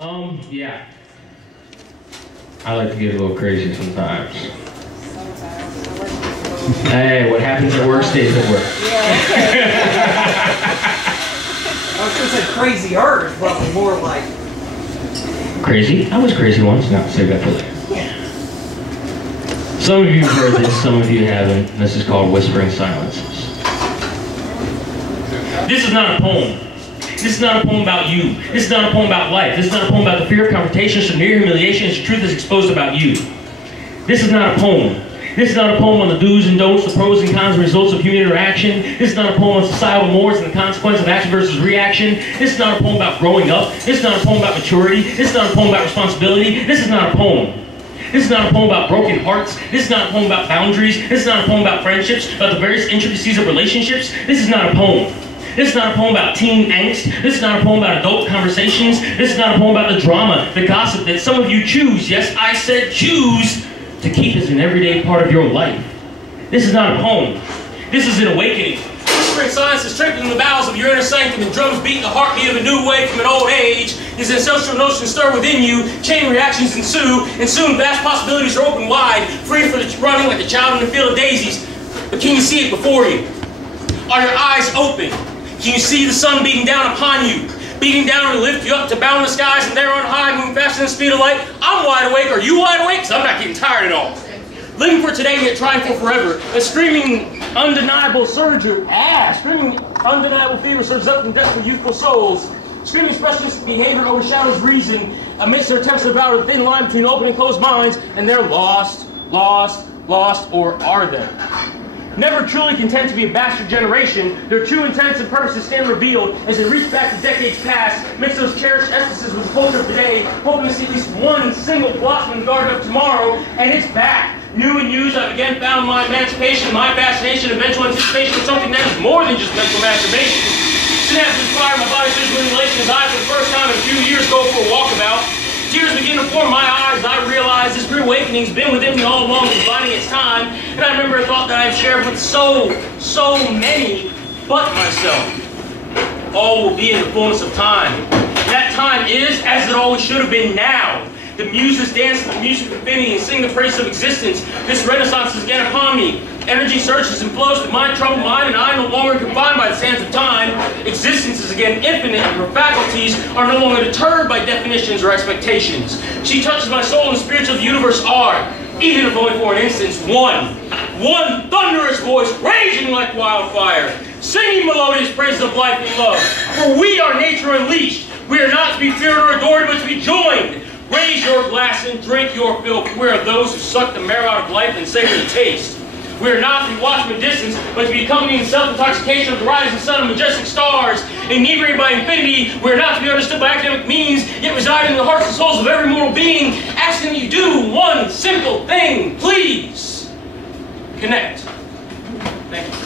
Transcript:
Yeah. I like to get a little crazy sometimes. Hey, what happens at work stays at work. Yeah, okay. I was going to say crazy art, but more like... Crazy? I was crazy once. No, save that for later. Some of you have heard this, some of you haven't. This is called Whispering Silences. This is not a poem. This is not a poem about you. This is not a poem about life. This is not a poem about the fear of confrontation, severe humiliation, as the truth is exposed about you. This is not a poem. This is not a poem on the do's and don'ts, the pros and cons, and results of human interaction. This is not a poem on societal mores and the consequence of action versus reaction. This is not a poem about growing up. This is not a poem about maturity. This is not a poem about responsibility. This is not a poem. This is not a poem about broken hearts. This is not a poem about boundaries. This is not a poem about friendships, about the various intricacies of relationships. This is not a poem. This is not a poem about teen angst. This is not a poem about adult conversations. This is not a poem about the drama, the gossip that some of you choose, yes, I said choose, to keep as an everyday part of your life. This is not a poem. This is an awakening. Whispering silence is strengthening the bowels of your inner sanctum, and drums beating the heartbeat of a new wave from an old age. These ancestral notions stir within you, chain reactions ensue, and soon vast possibilities are open wide, free for the running like a child in a field of daisies. But can you see it before you? Are your eyes open? Can you see the sun beating down upon you? Beating down to lift you up to boundless skies, and there on high, moving faster than the speed of light. I'm wide awake. Are you wide awake? Because I'm not getting tired at all. Living for today, yet trying for forever. A screaming, undeniable fever surges up from desperate youthful souls. Screaming expressionist behavior overshadows reason amidst their attempts to devour the thin line between open and closed minds, and they're lost, or are they? Never truly content to be a bastard generation, their true intents and purposes stand revealed as they reach back to decades past, mix those cherished essences with the culture of today, hoping to see at least one single blossom in the garden of tomorrow, and it's back. New and used, I've again found my emancipation, my fascination, eventual anticipation of something that is more than just mental masturbation. Synapses fire, my body's visual relation as I, for the first time in a few years, go for a walkabout. Tears begin to form my eyes as I realize this reawakening's been within me all along, dividing its time. And I remember a thought that I've shared with so many but myself. All will be in the fullness of time. That time is, as it always should have been, now. The muses dance the music of infinity and sing the praise of existence. This renaissance is again upon me. Energy surges and flows through my troubled mind, and I am no longer confined by the sands of time. Existence is again infinite, and her faculties are no longer deterred by definitions or expectations. She touches my soul, and the spirits of the universe are, even if only for an instance, one thunderous voice raging like wildfire, singing melodious praises of life and love. For we are nature unleashed. We are not to be feared or adored, but to be joined. Raise your glass and drink your fill, for we are those who suck the marrow out of life and savor the taste. We are not to be watched from a distance, but to be accompanied in self-intoxication of the rising sun of majestic stars. Inebriated by infinity, we are not to be understood by academic means, yet residing in the hearts and souls of every mortal being, asking that you do one simple thing, please. Connect. Thank you.